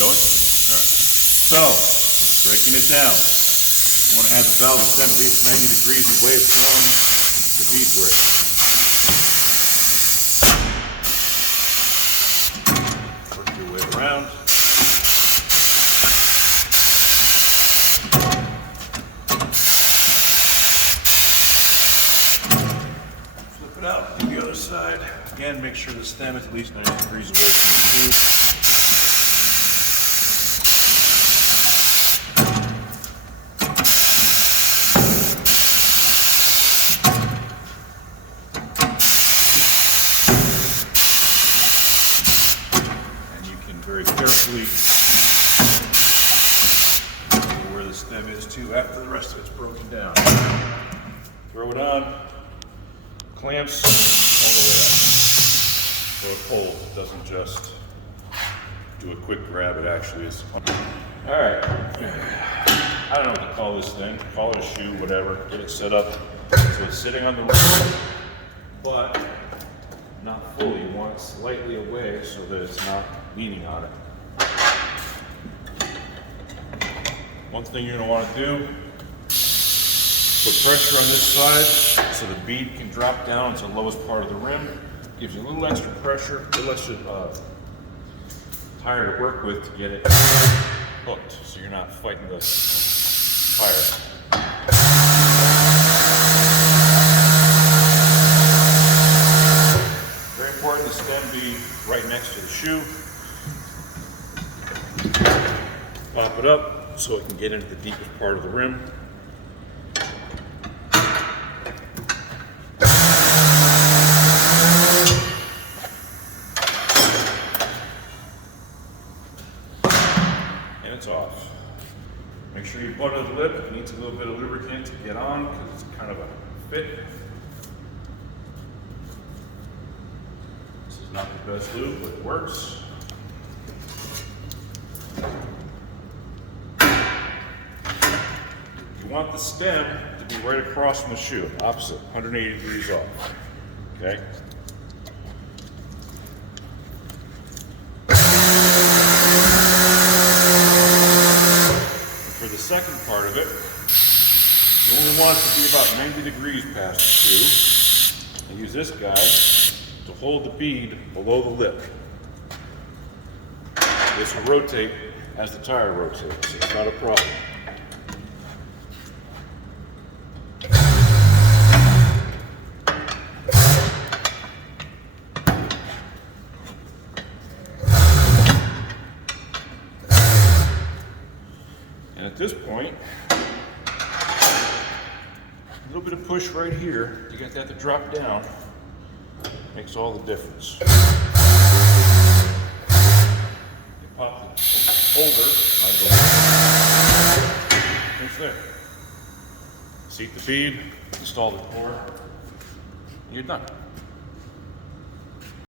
Going? Alright. So, breaking it down. You want to have the valve stem at least 90 degrees away from the bead brick. Work your way around. Flip it out to the other side. Again, make sure the stem is at least 90 degrees away from the tube. Very carefully where the stem is too after the rest of it's broken down. Throw it on, clamps all the way up so it holds. It doesn't just do a quick grab, it actually is. Alright, I don't know what to call this thing. Call it a shoe, whatever. Get it set up so it's sitting on the rim, but not fully. You want it slightly away so that it's not leaning on it. One thing you're going to want to do, put pressure on this side so the bead can drop down to the lowest part of the rim. Gives you a little extra pressure, a little extra tire to work with to get it hooked so you're not fighting the tire. Very important the stem be right next to the shoe. Pop it up so it can get into the deepest part of the rim. And it's off. Make sure you butter the lip. It needs a little bit of lubricant to get on because it's kind of a fit. This is not the best lube, but it works. You want the stem to be right across from the shoe, opposite, 180 degrees off, okay? And for the second part of it, you only want it to be about 90 degrees past the shoe, and use this guy to hold the bead below the lip. This will rotate as the tire rotates, so it's not a problem. And at this point, a little bit of push right here to get that to drop down makes all the difference. You pop the holder on the it's there. Seat the bead, install the core, you're done.